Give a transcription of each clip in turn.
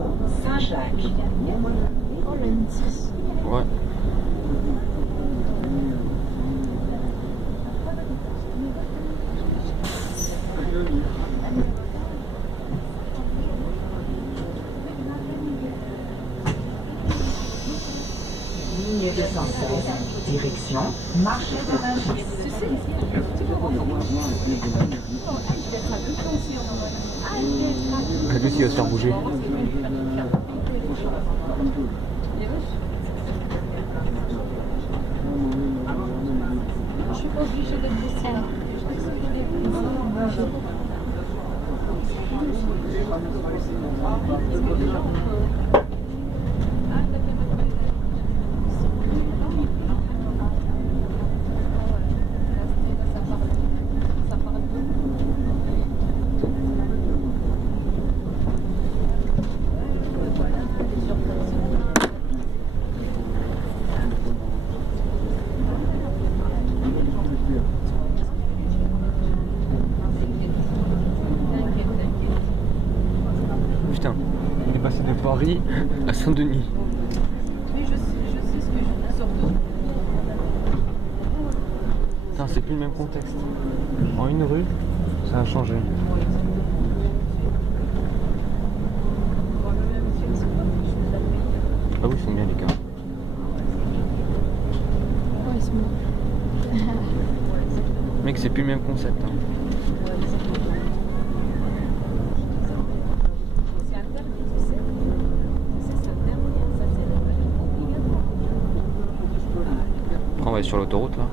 métro Saint-Jacques. Oh la mythique. Ouais. Ligne 216, direction marché de Rungis. Lui aussi il va se faire bouger. Je suis pas obligée de baisser là. Putain, on est passé de Paris à Saint-Denis. Oui, je sais ce que je sors de. Putain, c'est plus le même contexte. En une rue, ça a changé. Ah oui, ils sont bien les gars. Oh, ils sont morts. Mec, c'est plus le même concept. Hein. Après, on va aller sur l'autoroute là.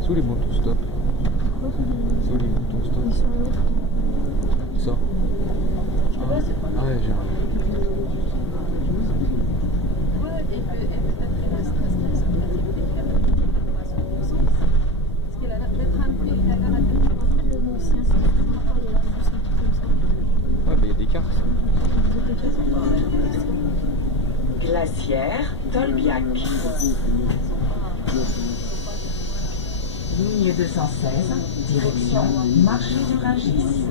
C'est où les boutons stop? C'est où les boutons stop? Ils sont là. Ça. Ah ouais, j'ai un... Ouais, bah il y a des cartes. Glacière Tolbiac. Ligne 216, direction marché de Rungis.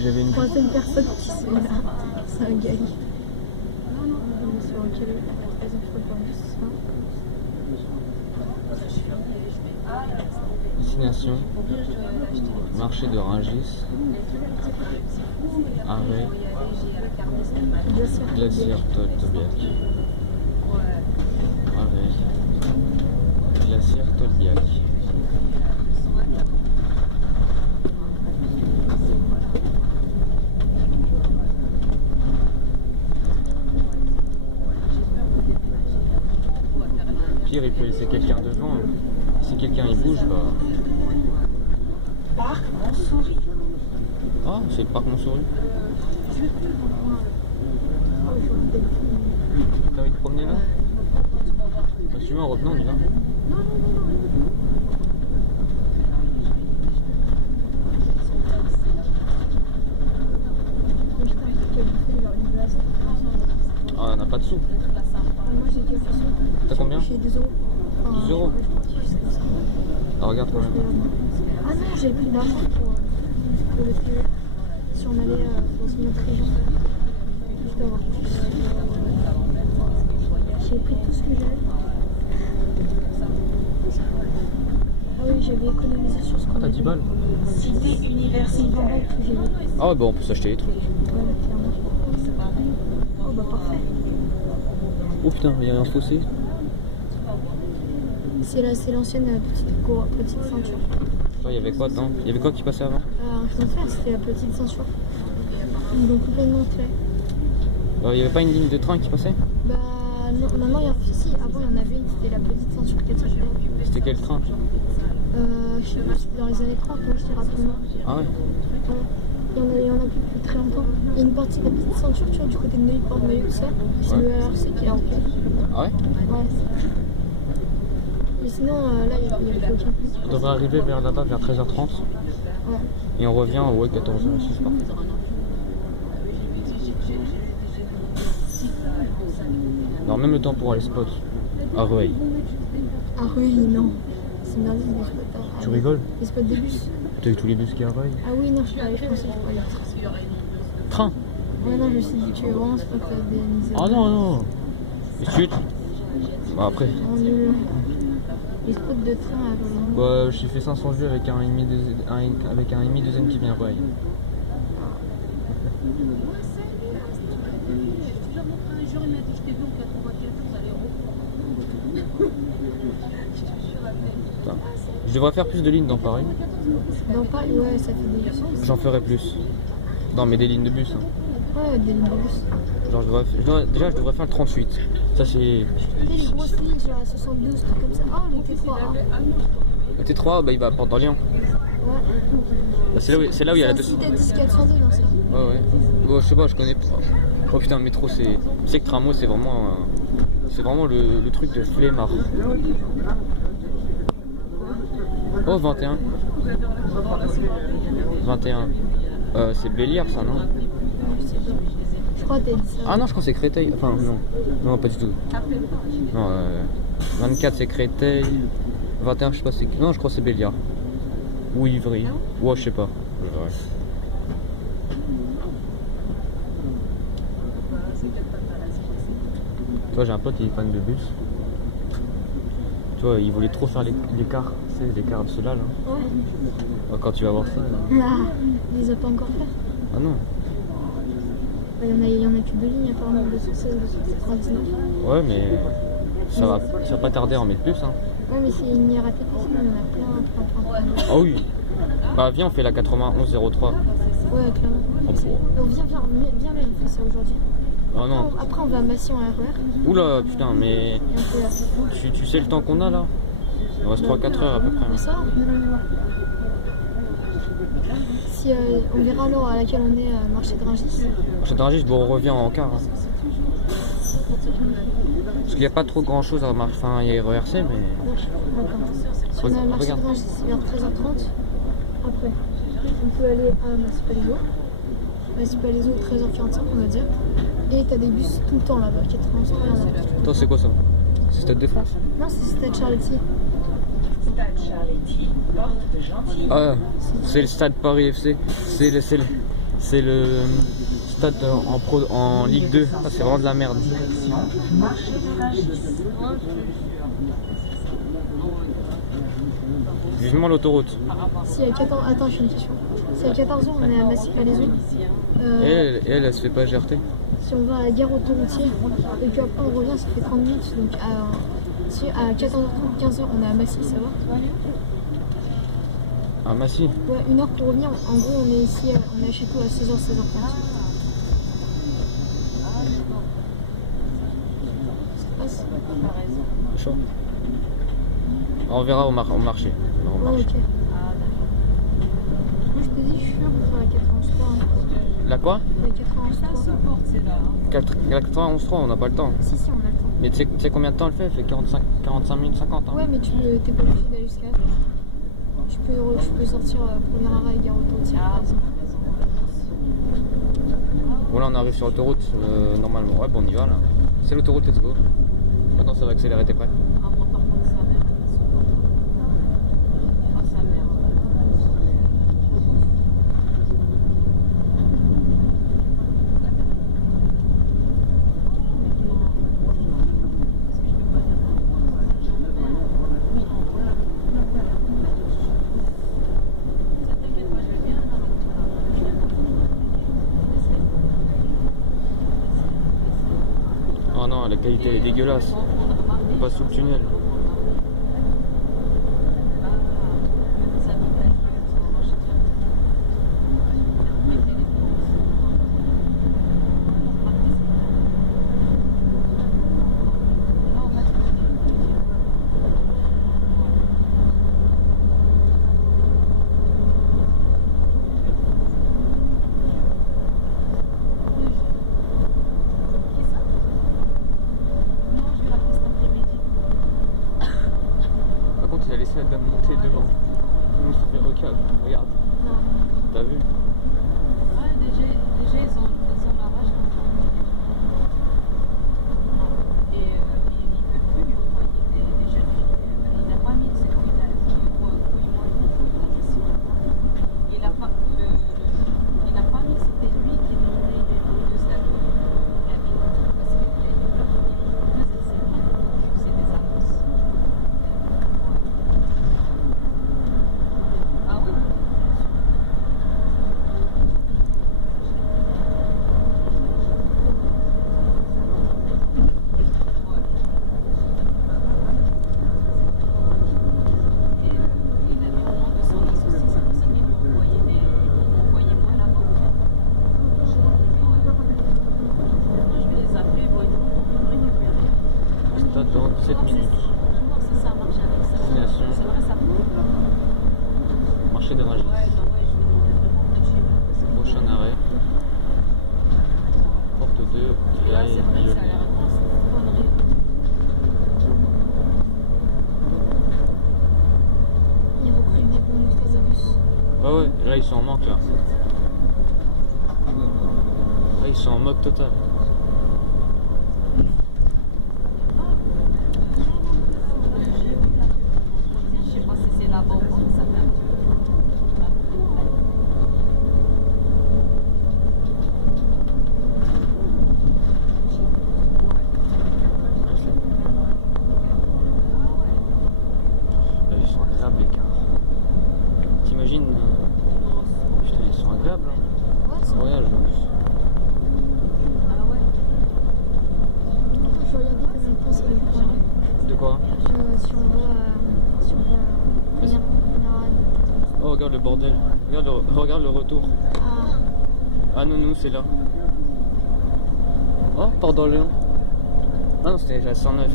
J'avais une... Troisième personne qui se met là. C'est un gag. Sur lequel elles ont fait ça. Destination marché de Rungis. Arrêt Glacière Tolbiac. Arrêt Glacière Tolbiac. Pire, il peut laisser quelqu'un devant. Si quelqu'un il bouge, bah... Parc Montsouris. Ah, c'est le parc Montsouris. T'as envie de promener là? Bah, si tu veux, en revenant, on y va. Ah, on n'a pas de sous. Moi j'ai déjà fait ça. T'as combien? J'ai 2 euros. 2 euros. Ah, regarde quand même. Ah non, j'ai pris de l'argent pour le TER. Si on allait dans une autre région, je dois avoir plus. J'ai pris tout ce que j'avais. Ah oui, j'avais économisé sur ce qu'on Ah, t'as 10 balles? Cité C'est universitaire. que j'ai eu. Ah ouais, bah on peut s'acheter des trucs. Ouais, clairement. Oh bah parfait. Oh putain, il y a un fossé. C'est l'ancienne petite ceinture. Ah, il y avait quoi dedans? Il y avait quoi qui passait avant? Un chemin de fer, c'était la petite ceinture. Ils l'ont complètement fait. Il n'y avait pas une ligne de train qui passait? Bah non, maintenant il y a si, avant il y en avait une, c'était la petite ceinture 4 C'était quel train? Je sais pas, c'était dans les années 30, moi j'étais rapidement. Ah ouais? Il y en a plus depuis très longtemps. Il y a une partie de la petite ceinture, tu vois, du côté de Neuilly, porte Neuilly, tout ça. C'est Ouais. le RRC qui est en fait. Ah ouais? Ouais. Mais sinon, là, il y a plus aucun plus. On devrait arriver vers là-bas vers 13h30 Ouais. et on revient ouais 14h ce soir. Alors même le temps pour aller spot à Rueil. Ah, Oui, non. C'est merdique les spots. Tu rigoles? Les spots de bus. T'as eu tous les bus qui arrivent? Ah oui, non, je pensais que je pourrais aller. Train? Ouais, non, je me suis dit, tu veux vraiment spot des misères. Ah non, non. Et chut. Bah après. Oh, nul. Les spots de train à Valence. Bah j'ai fait 500 vues avec un 1,5 deuxième qui vient après. Putain. Je devrais faire plus de lignes dans Paris. Dans Paris, ouais, ça fait des bus. J'en ferai plus. Non mais des lignes de bus. Hein. Ouais, des lignes de bus. Genre déjà je devrais faire le 38. Ça c'est. Tu sais, les grosses lignes, genre à 72, trucs comme ça. Oh, le T3. Hein. Le T3, bah il va à Porte d'Orléans. Ouais. Bah, c'est là où il y a la. C'est un site à 10 402, non, ça. Ouais, ouais. Bon, je sais pas, je connais pas. Oh putain, le métro, c'est. Tu sais que tramway, c'est vraiment. C'est vraiment le truc de flemmard. Oh, 21. 21. C'est Béliard, ça, non? Je crois que t'as dit ça. Ah non, je crois que c'est Créteil. Enfin, non. Non, pas du tout. Non, 24, c'est Créteil. 21, je sais pas, c'est. Non, je crois que c'est Béliard. Ou Ivry. Ouais, je sais pas. Ouais. Tu vois, j'ai un pote, il est fan de bus. Tu vois, il voulait trop faire l'écart. Tu sais, l'écart de ceux-là, là. Ouais. Ouais, quand tu vas voir ça. Là. Ah, il les a pas encore fait. Ah non. Il y en a plus de lignes, apparemment, 216, 299. Ouais, mais ça va pas tarder à en mettre plus. Hein. Ouais, mais c'est une RATP, sinon il y en a plein. Ah oui. Bah viens, on fait la 9103. Ouais, clairement. On pourra. Oh, viens, on fait ça aujourd'hui. Ah non. Après, on va à Massy en RER. Oula, putain, mais Et on fait tu sais le temps qu'on a là? Il reste 3-4 heures à peu près. ça. Si, on verra l'heure à laquelle on est à marché de Rungis. Marché de Rungis, bon, on revient en quart. Hein. Parce qu'il n'y a pas trop grand chose à marcher. Enfin, il y a RERC, mais. D'accord. Si on est à marché de Rungis, c'est vers 13h30. Après, on peut aller à Massy-Palaiseau. Massy-Palaiseau, 13h45, on va dire. Et t'as des bus tout le temps là-bas, 93, il y en a tout. Attends, c'est quoi ça? C'est Stade de France? Non, c'est Stade Charletti. Stade Charletti, porte de Gentilly. Ah, c'est le Stade Paris FC. C'est le stade en Ligue 2. Ah, c'est vraiment de la merde. Direction marché de Rungis. Vivement l'autoroute. Si à 14... Attends, j'ai une question. Si à 14h on est à Massy-Palaiseau, Et elle se fait pas GRT. si on va à la gare autoroutière et qu'après on revient, ça fait 30 minutes. Donc si à 14h30, 15h on est à Massy, ça va? Ah, Massy. Ouais, 1 heure pour revenir. En gros, on est ici, on est chez toi à 16h, 16h30. Ça passe? Chaud. On verra au marché. Ouais, ok. Moi je te dis, je suis sûr pour faire la 411.3. Hein. La quoi? La 411.3. 91.3, on n'a pas le temps. Si, on a le temps. Mais tu sais combien de temps elle fait? Elle fait 45 minutes 50. Hein. Ouais, mais t'es pas obligé d'aller jusqu'à la fin. Je peux sortir premier arrêt gare autoroutière par exemple. Bon là on arrive sur l'autoroute normalement. Ouais, bon on y va là. C'est l'autoroute, let's go. Maintenant ça va accélérer, t'es prêt? Oh non, la qualité est dégueulasse. On passe sous le tunnel. Il a laissé la dame monter devant. Nous, ça fait recal. Regarde. T'as vu? Ouais, déjà ils ont la rage quand et il ne peut plus, je crois qu'il était déjà Ouais, ouais, là ils sont en manque là. Là ils sont en manque total. Je sais pas si c'est là-bas ou ça fait un petit peu. Là ils sont agréables les cars. T'imagines putain ils sont agréables hein. Ouais, c'est vrai. Voyage en plus. Ah ouais. Je vais regarder combien de temps ça va nous prendre. De quoi? Si on va venir Oh regarde le bordel. Regarde le retour. Ah non nous c'est là. Oh pardon Léon. Ah non c'était la 109.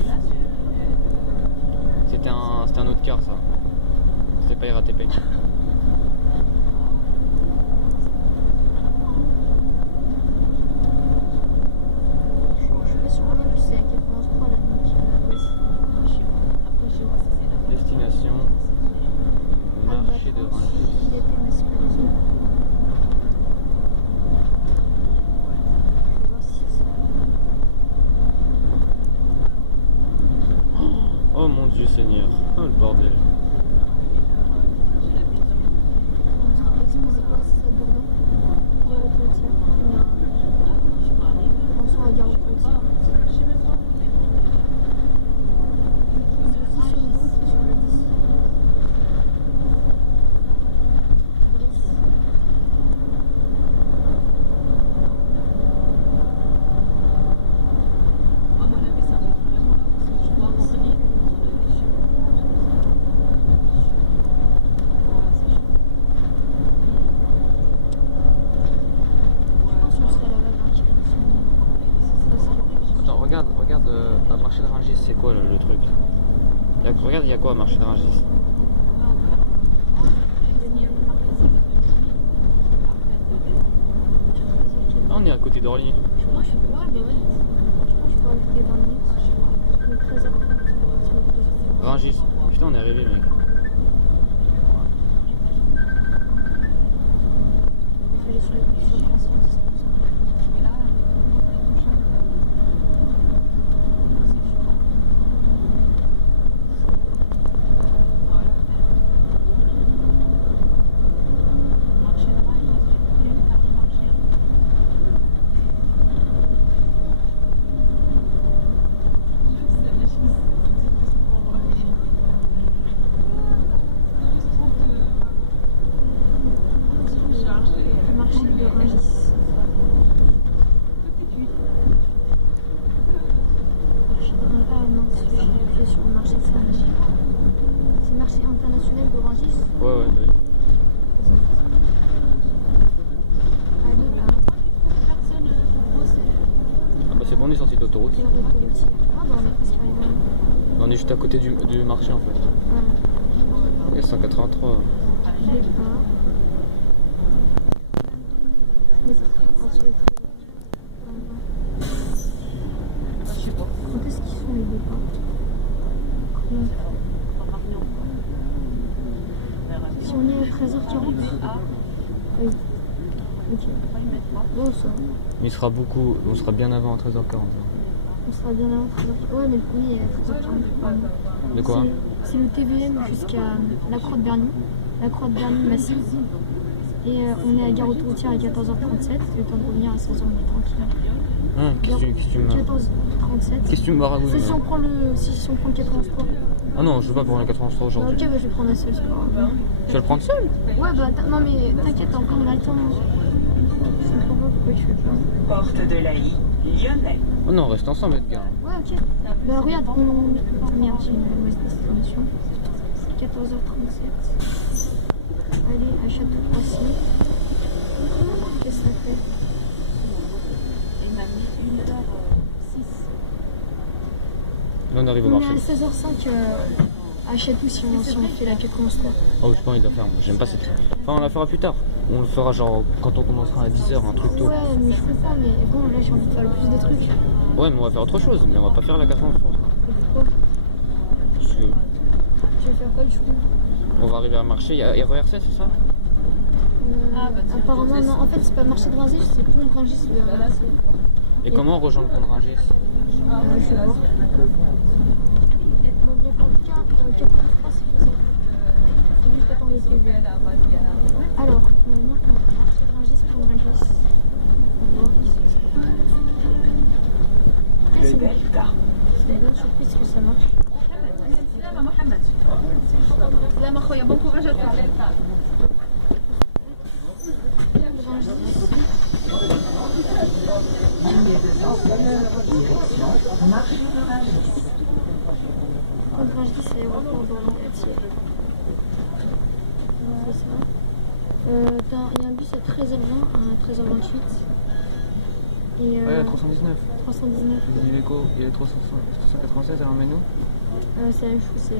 C'était un autre car ça. C'était pas RATP. je suis pas sûre combien plus c'est à 83 là donc Je sais pas. Après, je vois si c'est là-bas. Destination marché de Rungis. Il était mais c'est pas les autres. Je vais voir si c'est Oh mon Dieu Seigneur. Oh le bordel. c'est quoi c'est ça Bourdon Gare autoroutière. Attention à la gare autoroutière. C'est sur le 10 c'est sur le 10. À mon avis, ça va être vraiment là parce que je vois mon lit. Je sais pas. Voilà, c'est chaud. Je pense qu'on serait là-bas dans Attends regarde à marché de Rungis c'est quoi le truc? Regarde il y a quoi à marché de Rungis? Ah on est à côté d'Orly. Moi je suis ouais, bah ouais. Je peux rajouter 20 minutes. Le 13h30. Rungis. Putain on est arrivé mec. Il fallait sur le transfert, c'est comme ça. Et là, Le marché de Rungis. Ah non, je vais appuyer sur le marché de Rungis. C'est le marché international de Rungis. Ouais bah oui. Allez là. Ah bah c'est bon on est sorti d'autoroute. Gare autoroutière. Ah bah on est presque arrivé là. On est juste à côté du marché en fait. Ouais. Ouais 183. Je l'ai pas. Mais ça sera sur les trucs. Quand est-ce qu'ils sont les départs? Si on est à 13h40. Oui. Ok. Bon, ça. Il sera beaucoup. On sera bien avant à 13h40. On sera bien avant 13h40. Ouais, mais le premier est à 13h40. Pardon. De quoi? C'est le TVM jusqu'à la Croix de Berny. La Croix de Berny massive. Et on est à Gare autoroutière à 14h37. Le temps de revenir à 16h, on est tranquille. Qu'est-ce que tu me. 14h37. Qu'est-ce que tu me baragouines? C'est si on prend le 83. Ah non, je veux pas prendre la 83 Ah, aujourd'hui. ok, bah, je vais prendre la seule, c'est pas grave. Tu vas le prendre seul? Ouais, bah non, mais t'inquiète, t'as encore on a le temps. Je comprends pas pourquoi tu fais pas. Porte de l'AI, Lyonnais. Oh non, on reste ensemble Edgar. Ouais, ok. Bah regarde, merde, j'ai une mauvaise destination. 14h37. Allez, à Château-Croissy. Qu'est-ce que ça fait? il m'a mis 1h06. Là on arrive au On est marché. à 16h05 à Château si on fait la 83. Oh j'ai pas envie de la faire, moi j'aime pas cette. Enfin on la fera plus tard. On le fera genre quand on commencera à 10h, un truc tôt. Ouais, mais je comprends, mais bon, là j'ai envie de faire le plus de trucs. Ouais mais on va faire autre chose, mais on va pas faire la 83. Pourquoi? Parce que Tu veux faire quoi du coup? on va arriver à marcher, il y a RER7 c'est ça? Apparemment, non. En fait, c'est pas marché de Rungis, c'est Pont de Rungis. Et comment on rejoint le pont de Rungis? Je sais pas. Bon, bref, en tout cas, 83, c'est faisable. C'est juste attendre les CV. Alors, normalement, marché de Rungis, Pont de Rungis. On va voir ici. C'est une bonne surprise que ça marche. لا ما خويا bon courage à toi. Ligne 216, direction marché de Rungis. Pont de Rungis, c'est l'aéroport d'Orléans-Etier. C'est ça. Il y a un bus à 13h20 à 13h28. Et Ouais, 319. 319. Il y a 396, alors nous. C'est la même chose.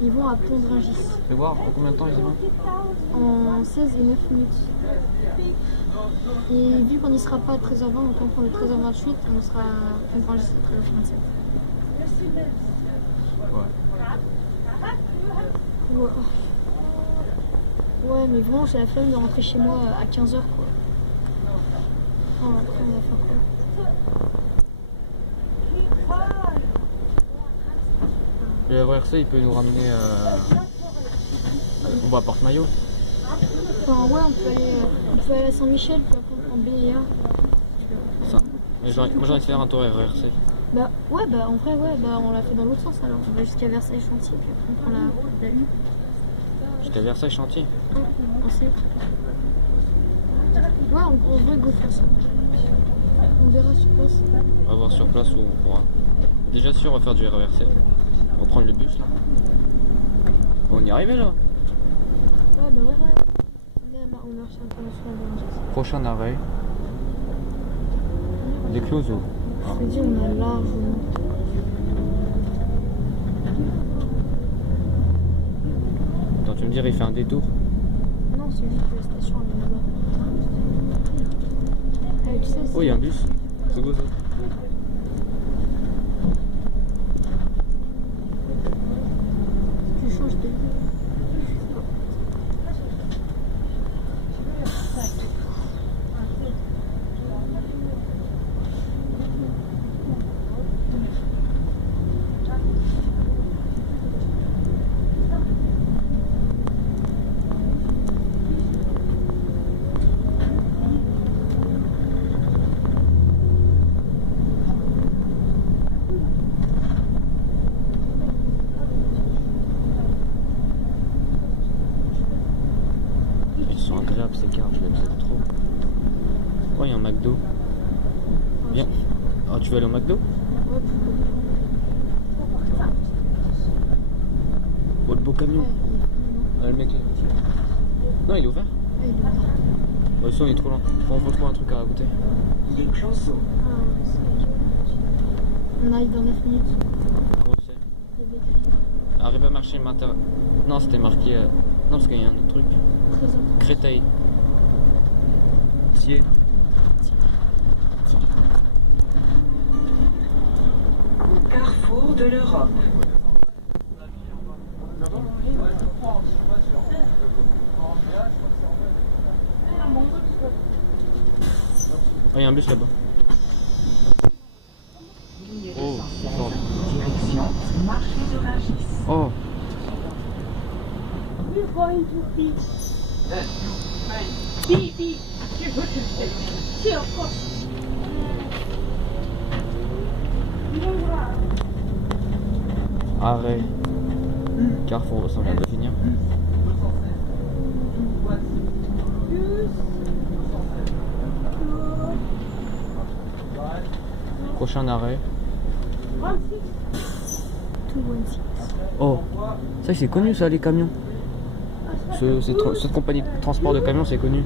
Ils vont à Pont de Rungis. fais voir en combien de temps ils y vont. En 16 et 9 minutes. Et vu qu'on n'y sera pas à 13h20, donc on prend le 13h28, on sera à Pont de Rungis à 13h27. Ouais. Ouais, mais vraiment, j'ai la flemme de rentrer chez moi à 15h quoi. Oh, après, on va faire quoi? Le RERC il peut nous ramener. On va à Porte-Maillot. Enfin, ouais, on peut aller à Saint-Michel, puis après on prend B et A. Ça. Mais moi j'ai envie de faire un tour RERC. Bah, ouais, bah en vrai, ouais, bah on l'a fait dans l'autre sens alors. On va jusqu'à Versailles-Chantier, puis après on prend la U. J'étais à Versailles Chantier. On sait. Ouais, on va go faire ça. On verra sur place. On va voir sur place où on pourra. Déjà sûr, on va faire du RERC. On va prendre le bus là. On y est arrivé là. Ouais, bah ouais. On marche international. Prochain arrêt. Des Closeaux. Je me dis, on a largement. Attends, tu me dire, il fait un détour. Non, c'est juste que la station elle est là-bas. Tu sais, Oh, il y a un bus. C'est beau ça. Tu changes de. Ces cartes, je les aime trop. Oh, il y a un McDo. Viens. Ah, tu veux aller au McDo? Ouais, Oh, le beau camion. Ah, le mec là. Non, il est ouvert. Ouais, ça, il est trop lent. On faut trouver un truc à goûter. Les Closeaux. On arrive dans 9 minutes. Gros, c'est. Arrive à marcher matin. Non, c'était marqué. Non, parce qu'il y a un autre truc. Créteil. Thiers. Carrefour de l'Europe. Oh, il y a un bus là-bas. Ligne Oh, 216, bon. direction marché de Rungis. Oh. Arrêt. Carrefour, ça vient de finir. Prochain arrêt. Oh, ça c'est connu ça, les camions. Cette compagnie de transport de camions, c'est connu.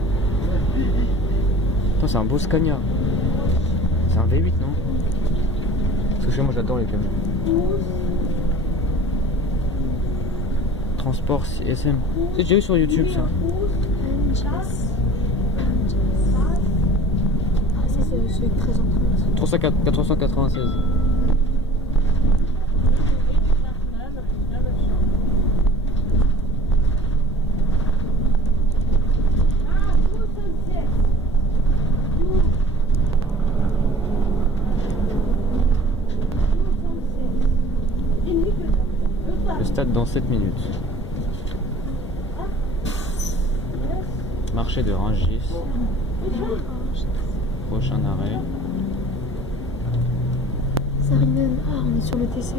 Putain, c'est un beau Scania. C'est un V8, non? Parce que chez moi j'adore les camions. Transport SM. C'est déjà vu sur YouTube ça. Ah, ça c'est celui de 13h30. 496. stade dans 7 minutes. Marché de Rungis. Prochain arrêt. Saarinen, ah, on est sur le T7.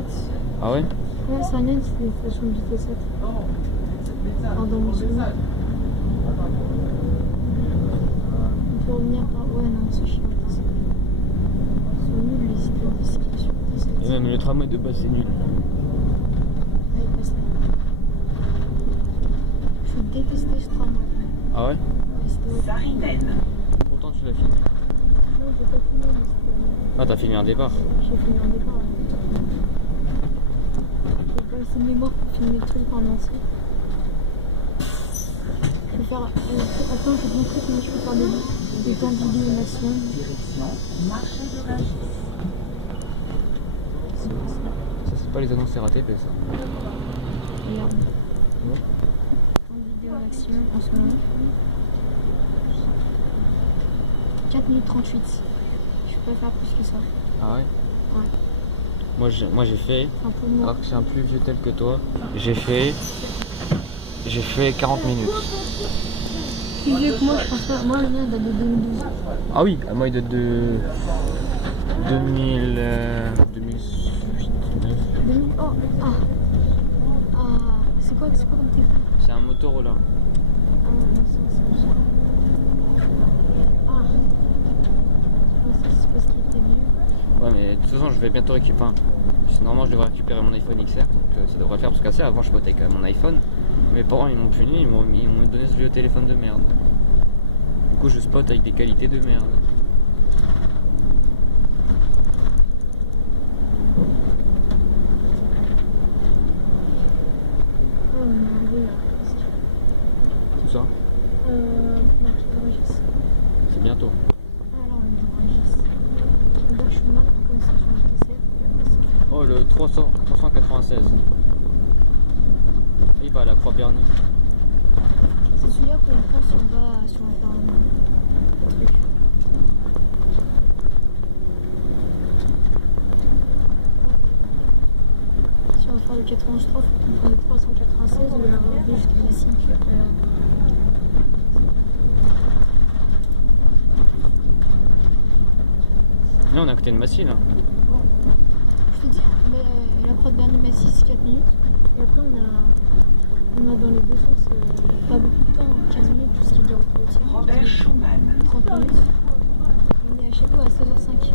Ah ouais? Ouais, Saarinen, c'est une station du T7. Pardon, monsieur. On peut revenir par. Ouais, non, c'est chiant le T7. Ils sont nuls les cyclistes qui sont sur le T7. Même le tramway de base c'est nul. Ouais, il passe là. Je détestais ce tramway. Ah ouais? Ouais, c'était horrible. Saarinen. Pourtant tu l'as filmé. Non, j'ai pas filmé, mais c'était. Ah t'as filmé un départ. J'ai filmé un départ. J'ai pas assez de mémoire pour filmer le truc en entier. Je vais faire. Attends, je vais te montrer comment je peux faire des temps de vidéo maximum. Direction marché de Rungis. Ça c'est pas les annonces RATP ça. Regarde. Ouais. Temps de vidéo maximum en ce moment. 4 minutes 38. Je peux pas faire plus que ça. Ah ouais? Ouais. Moi j'ai fait, C'est un peu moins. alors que c'est un plus vieux tel que toi, j'ai fait 40 minutes. Plus vieux que moi, je pense pas. Moi, le mien date de 2012. Ah oui, moi il date de 2008, 9. 2000. Oh, ah. Ah. C'est quoi comme téléphone? C'est un Motorola. Ah, non, c'est ça. Ah. Ouais, c'est parce qu'il était vieux. Ouais mais de toute façon je vais bientôt récupérer un. Normalement je devrais récupérer mon iPhone XR, donc ça devrait le faire parce qu'assez avant je potais avec mon iPhone. Mes parents ils m'ont puni, ils m'ont donné ce vieux téléphone de merde. Du coup je spot avec des qualités de merde. Ah, on est arrivé là. Tout ça, Marché de Rungis. c'est bientôt. Ah, là, on est dans Rungis. Robert Schumann, comme ça sur le T7. Puis après, ça. Oh le 396. Il va à la Croix-Bernie. C'est celui-là qu'on prend si on va faire un truc. Si on va faire le 91 3, faut qu'on prenne le 396 ou le jusqu'à Massy. Là on est à côté de Massy là. Je te dis, la croix de Berny-Massy, c'est 4 minutes. Et après, on a dans les deux sens pas beaucoup de temps, 15 minutes, tout ce qui est de route Robert Schumann. 30 minutes. On est à Château à 16h05.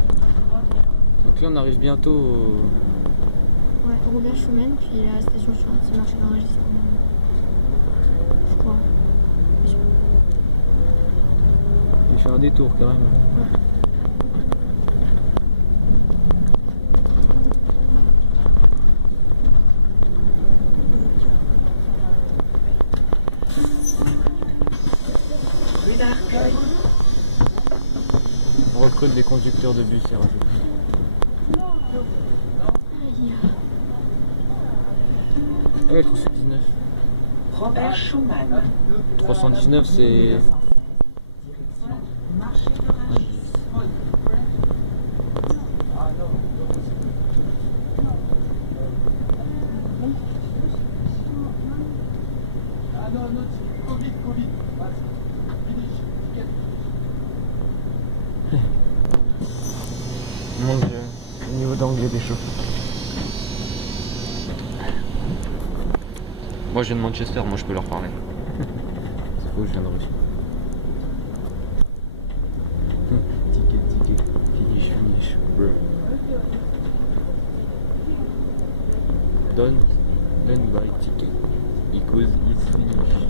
Donc là on arrive bientôt au... Ouais, Robert Schumann, puis la station suivante, c'est marché dans Rungis. Je crois. Il fait un détour carrément. Rue d'Arcueil. On recrute des conducteurs de bus et radio. Aïe. Ah ouais, 319. Robert Schumann. 319 c'est... Marché de Rungis. Mon dieu, le niveau d'anglais des chaud. Moi je viens de Manchester, moi je peux leur parler. C'est faux, je viens de Russie. Ticket, finish, bro. Don't buy ticket because it's finished.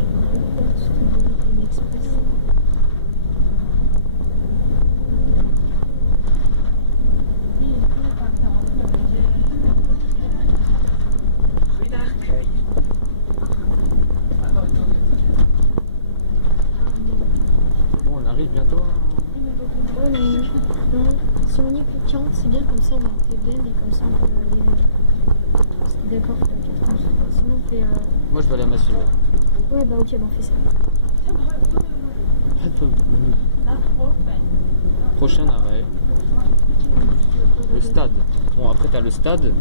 Rue d'Arcueil. Bon, on arrive bientôt. Ouais, mais non, si on y est plus de 40, c'est bien, comme ça on a un TVN et comme ça on peut aller. D'accord, 80. Sinon on fait. Moi je vais aller à Massy. Ouais, bah ok, bah on fait ça. Prochain arrêt, le stade. Bon après t'as le stade.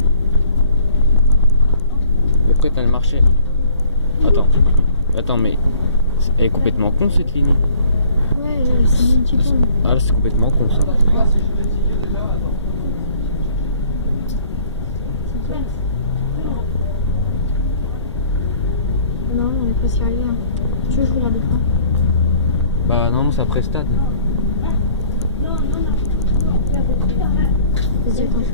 Et après t'as le marché. Attends, mais elle est complètement con cette ligne. Ouais, c'est une ligne qui tourne. Ah là c'est complètement con ça. Non, on est presque arrivé. Hein. Tu veux que je regarde le plan? Bah non, c'est après stade. Vas-y, attends, je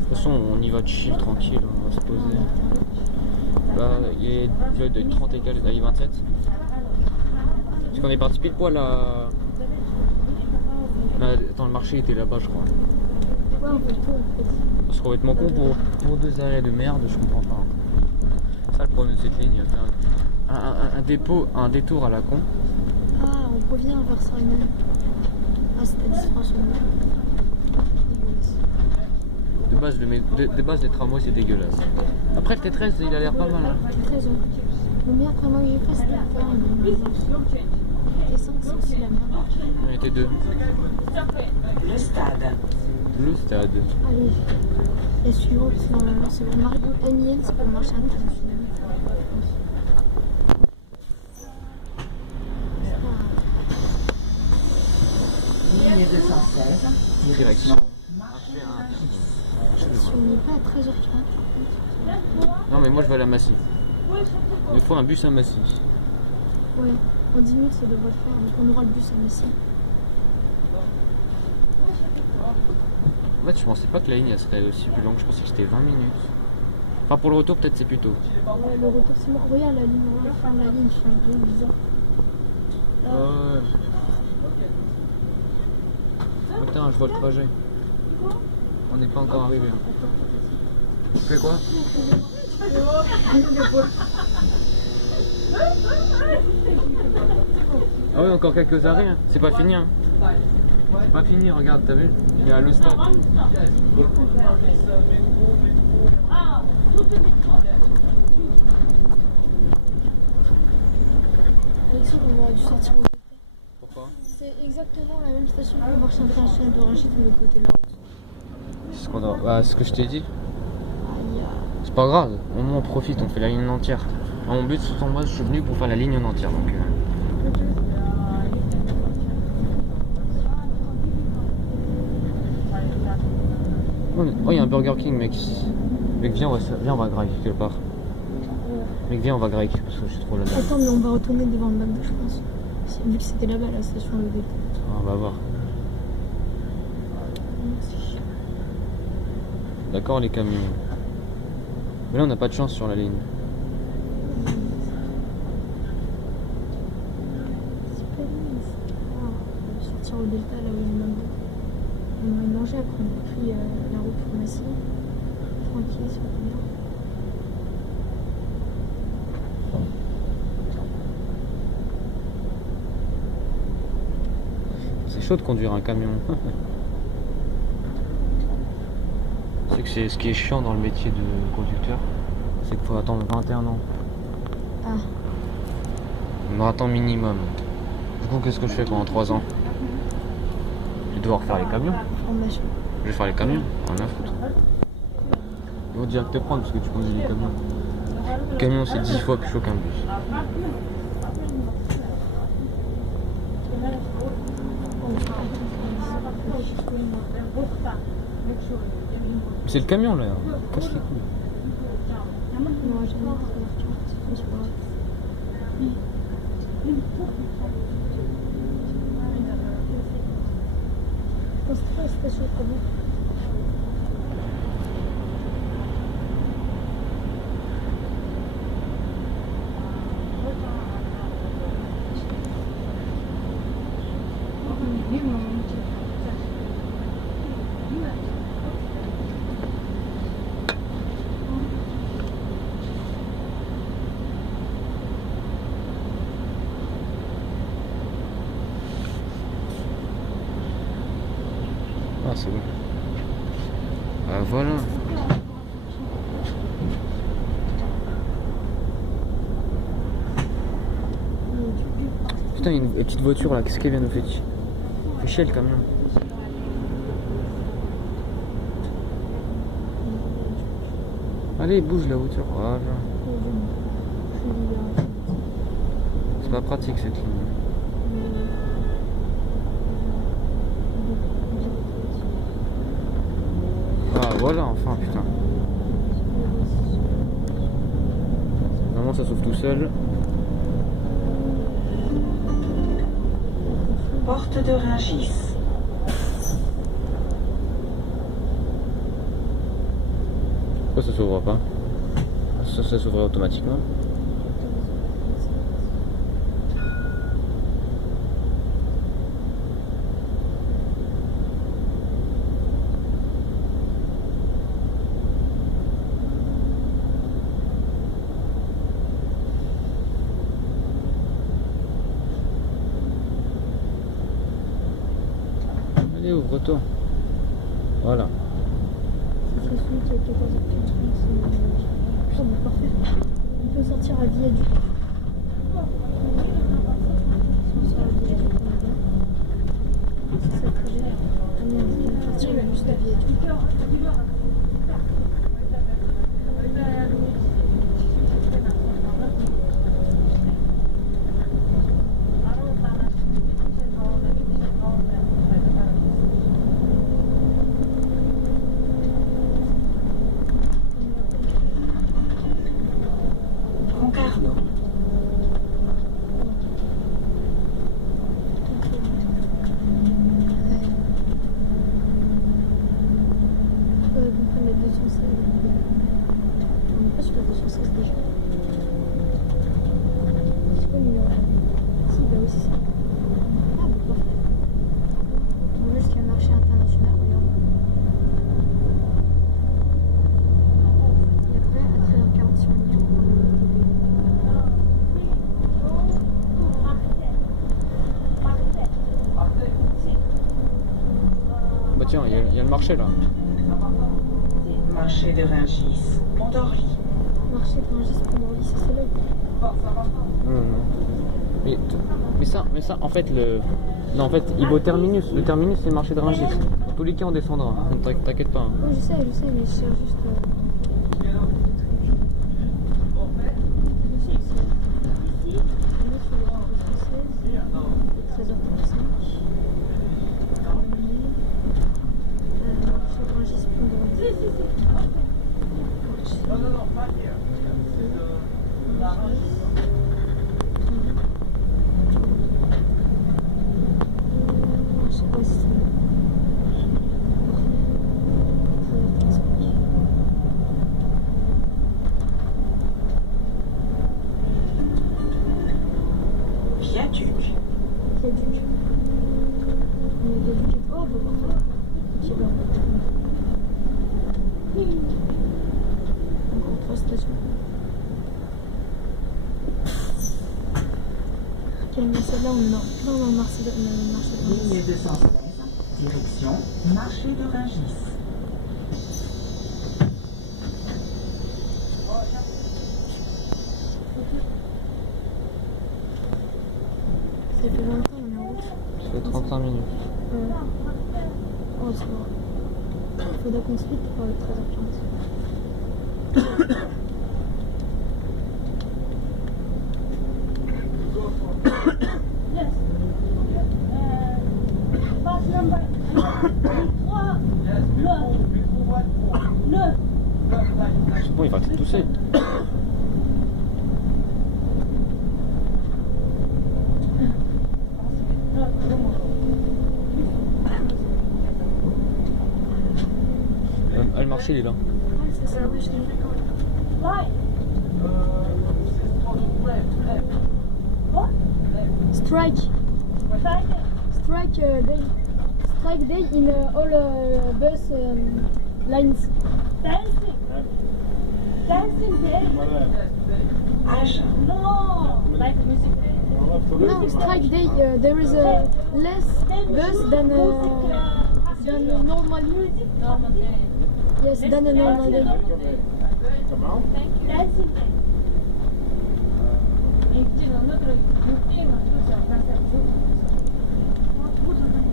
De toute façon, on y va de chill, tranquille, on va se poser. Là, il est de 30 égal, il est 27. Parce qu'on est parti pile poil à... Là, attends, le marché était là-bas, je crois. Ouais, on fait le tour en fait. C'est complètement con pour 2 arrêts de merde, je comprends pas. Ça le problème de cette ligne, un détour à la con. Ah, on revient vers Saint-Rémy. Ah, c'est à 10 francs sur De base, les tramways c'est dégueulasse. Après le T13 il a l'air pas mal. Hein. T'as raison. Le meilleur tramway que j'ai fait c'était le T1. Le T5 c'est aussi la merde. Il était 2. Le stade. Le stade. Allez, la suivante, c'est normalement c'est pour marcher. Aniel, c'est pour marcher international. Ligne 216. Direction. Si on n'est pas à 13h40, Non mais moi je vais aller à Massy. Il faut un bus à Massy. ouais, en 10 minutes ça devrait le faire, donc on aura le bus à Massy. En fait je pensais pas que la ligne elle serait aussi plus longue, je pensais que c'était 20 minutes. Enfin pour le retour peut-être c'est plus tôt. Ouais, le retour c'est mort. Regarde la ligne, regarde la ligne change, c'est bizarre. Ouais. Attends, je vois le trajet. On n'est pas encore arrivé. Tu fais quoi? Ah oui, encore quelques arrêts. Hein. C'est pas fini. Hein. C'est pas fini, regarde, t'as vu? Il y a le stade. Alexandre, on aurait dû sortir au côté. Pourquoi? C'est exactement la même station que le marché international de Rungis de l'autre côté de la route. C'est ce qu'on doit... Bah, ce que je t'ai dit. Aïe. C'est pas grave, au moins on profite, on fait la ligne en entière. Mon but, c'est moi, je suis venu pour faire la ligne en entière. Donc, Oh, il y a un Burger King, mec. Mec, viens, on va grailler quelque part. Mec, viens, on va grailler parce que je suis trop là-bas. Attends, mais on va retourner devant le McDo, je pense. Vu que c'était là-bas la station EDP. On va voir. D'accord, les camions. Mais là, on n'a pas de chance sur la ligne. Super nice. On va sortir au Delta là où il y a le McDo. On va manger, après on a pris la route pour Massy. Tranquille, ça va bien. C'est chaud de conduire un camion. C'est que c'est ce qui est chiant dans le métier de conducteur, c'est qu'il faut attendre 21 ans. Ah, On attend minimum. Du coup, qu'est-ce que je fais pendant 3 ans? Je vais devoir faire les camions. formation. Je vais faire les camions, rien à foutre. Ils vont direct te prendre parce que tu conduis les camions. Le camion, c'est 10 fois plus chaud qu'un bus. C'est le camion là, casse les couilles. Non, jamais 13h40, c'est pas grave. Je pense pas à la station de Cabourg. Ah, c'est bon. Ah, voilà. Putain, il y a une petite voiture là, qu'est-ce qu'elle vient de faire? Fait chier le camion. Allez, bouge la voiture. Voilà. C'est pas pratique cette ligne. Ah voilà, enfin putain. Normalement ça s'ouvre tout seul. Porte de Rungis. Pourquoi ça s'ouvre pas? Ça s'ouvre automatiquement. Allez, ouvre-toi. Voilà. Ça serait celui qui est 14h40. Oh, bah, parfait. On peut sortir à Viaduc. Si on sort à Viaduc, on est bien. C'est ça le trajet. Ah non, on peut sortir le bus de Viaduc. Concarneau. On peut mettre 216. On n'est pas sur le 216 déjà. C'est quoi le numéro? Si, bah oui, c'est ça. Ah, bah parfait. On va jusqu'à un marché international, regarde. Et après, à 13h40, si on y est, on prend le Bah tiens, il y a le marché là. Marché de Rungis. Pont-d'Orly. marché de Rungis pour Morly, c'est celle-là. Non. Mais ça, en fait, non, en fait, il va au terminus. Le terminus, c'est le marché de Rungis. Dans tous les cas, on descendra. T'inquiète pas. Hein. Oui, je sais, mais je cherche juste. Viaduc. Oh, bah, ok, bah, encore 3 stations. Ok, mais celle-là, on est dans le marché de Rungis. Ligne 216. Direction marché de Rungis. Ça fait longtemps, on est en route. Ça fait 35 minutes. Oh, c'est bon. Il faudra qu'on se vite pour 13h40. C'est bon, il va tout tousser. Le marché, il est là. Ouais, c'est ça, ouais, je l'ai. Strike. Day. Strike day in all bus lines. Dancing day? Agen. No, like music day. No, strike day. There is less bus than normal. Normal day. Yes, than a normal day. Dancing day. Et puis dans notre routine, tout ça, dans cette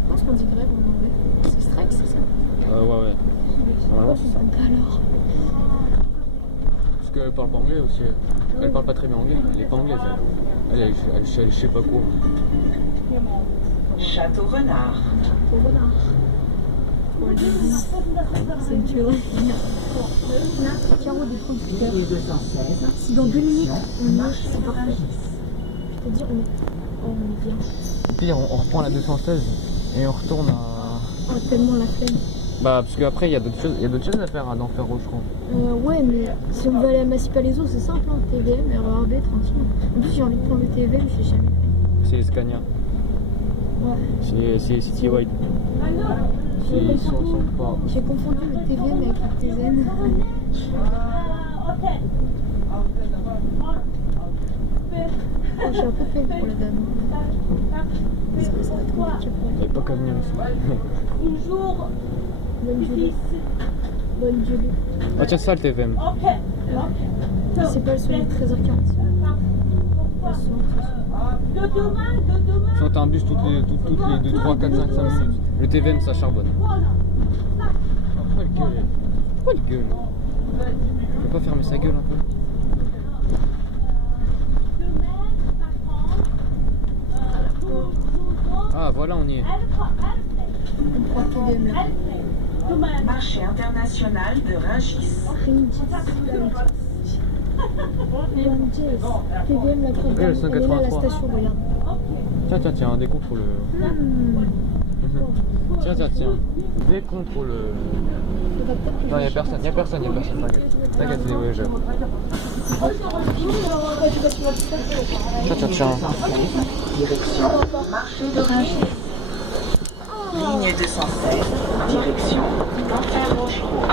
Je pense qu'on dit grève en anglais. C'est strike, c'est ça? Ouais. Pourquoi Normalement, tu c'est ça. donnes pas alors? qu'elle parle pas anglais aussi. Elle parle pas très bien anglais, elle est pas anglaise. Elle je sais pas quoi. Château Renard. Pour renard. Pour le début. C'est une tuerie. Carreau des conducteurs. Ligne 216. Si dans 2 minutes on marche, Marché c'est de parfait. Rungis. Je te dire, on est bien. Au pire, on reprend la 216 et on retourne à. Oh, tellement la flemme. Bah, parce qu'après, il y a d'autres choses à faire à d'Enfer-Rouge, je crois. Ouais, mais si on veut aller à Massy-Palaiso, c'est simple, hein. TVM, RERB, tranquille. En plus, j'ai envie de prendre le TVM, je sais jamais fait. C'est Scania. Ouais. C'est City Wide. Ils sont pas. J'ai confondu le TVM avec le TZN. Oh, j'ai un peu peine pour la dame. Parce que ça va être compliqué pour Il n'y a pas qu'à venir ici. Bonne Julie. Bonne Julie. Ah, tiens, ça le TVM. C'est pas le son de 13h40. Pas le son. Si on a un bus toutes les 2, 3, 4, 5, 5 minutes. Le TVM, ça charbonne. Pourquoi il gueule? Pourquoi il gueule? Il peut pas fermer sa gueule un peu? Ah, voilà, on y est. On prend le TVM là. Marché international de Rungis. TVM la première. Ouais, le Elle est là à la 183. station, regarde. Tiens, un décompte pour le. Tiens. Décompte pour le. Non, y'a personne, t'inquiète, c'est des voyageurs. Tiens. 216, direction Marché de Rungis. Ligne 216, direction Enfer-Rochereau.